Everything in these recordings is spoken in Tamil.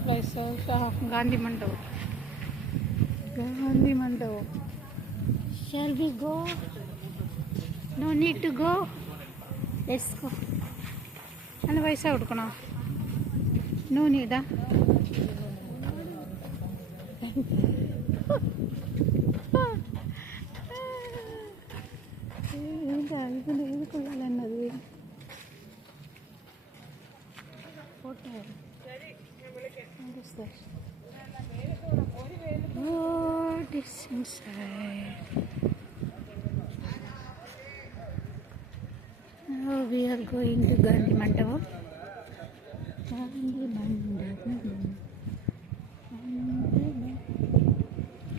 place Gandhi Mandap. Gandhi Mandap. Shall we go? No need to go. Let's go. And why so out? No need. What is this? What is inside? Now we are going to Gandhi Mandapam. Gandhi Mandapam.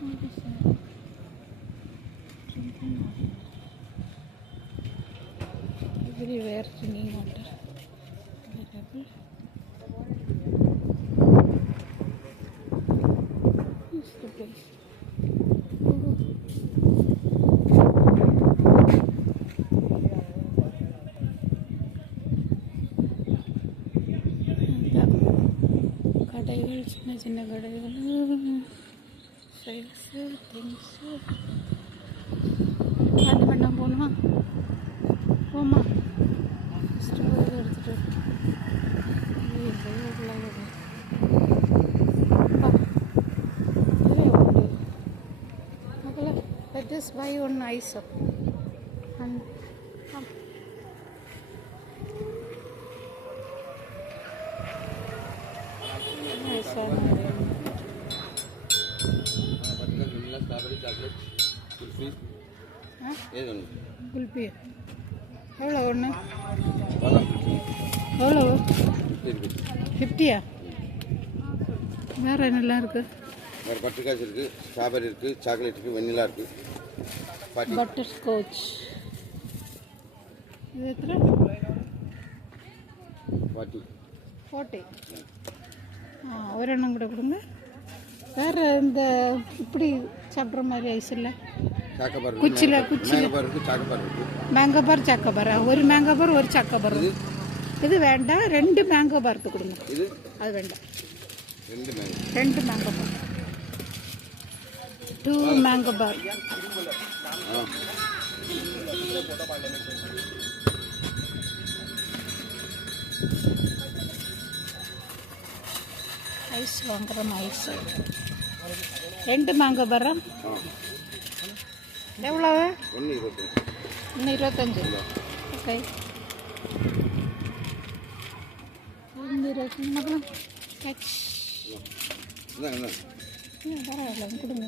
What is that? Something everywhere singing water. This is the place. கடைகள் சின்ன சின்ன கடைகள் சைட்ஸு திங்ஸு காந்தி மண்டபம் போகணுமா போமா ஃபஸ்ட்டு போய் எடுத்துகிட்டு let us buy one ice and come. Kulfi எவ்வளோ ஒன்று எவ்வளோ 50யா? வேறு என்னெல்லாம் இருக்குது? வேறு பட்டர்காஷ் இருக்குது, ஸ்ட்ராபெரி இருக்குது, சாக்லேட் இருக்குது, வெண்ணிலா இருக்குது, பட்டர் ஸ்காட்ச். இது எத்தனை? 40. ஒரெண்ணம் கூட கொடுங்க. வேறு இந்த இப்படி சாப்பிட்ற மாதிரி ஐஸ் இல்லை? குச்சியில் மேங்கோ பார் சாக்கோபாரா? ஒரு மேங்கோ பார் ஒரு சாக்கோபார். இது வேண்டாம், 2 மேங்கோ பார்த்து கொடுங்க. அது வேண்டாம், 2 மேங்கோ பார், 2 மேங்கோ பார். ஐஸ் வாங்குறோம். ஐஸ் 2 மேங்கோ பாரா? எவ்வளோ? 125. Okay, 125 catch. பரவாயில்ல, கொடுங்க.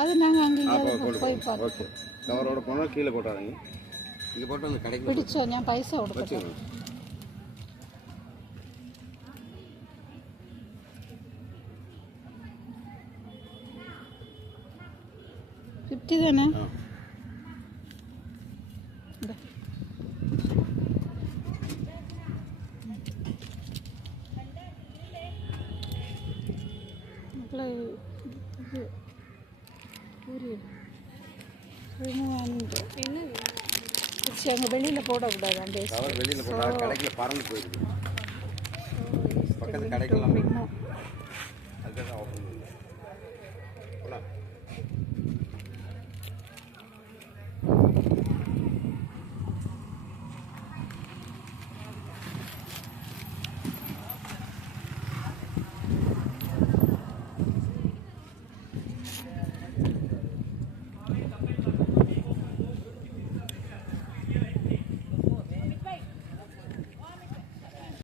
அது நாங்கள் அங்கே போய் பார்ப்போம். கவரோட போனால் கீழே போட்டாங்க. இங்கே போட்டு அந்த கடைக்கு പിടിച്ചോ, ഞാൻ പൈസ കൊടുക്കട്ടെ. $50 தானே? எங்கள் வெளியில் போடக்கூடாது. அந்த வெளியில் போட்டால் கடைக்கு பறந்து போயிடுது. பக்கத்து கடைக்கெல்லாம்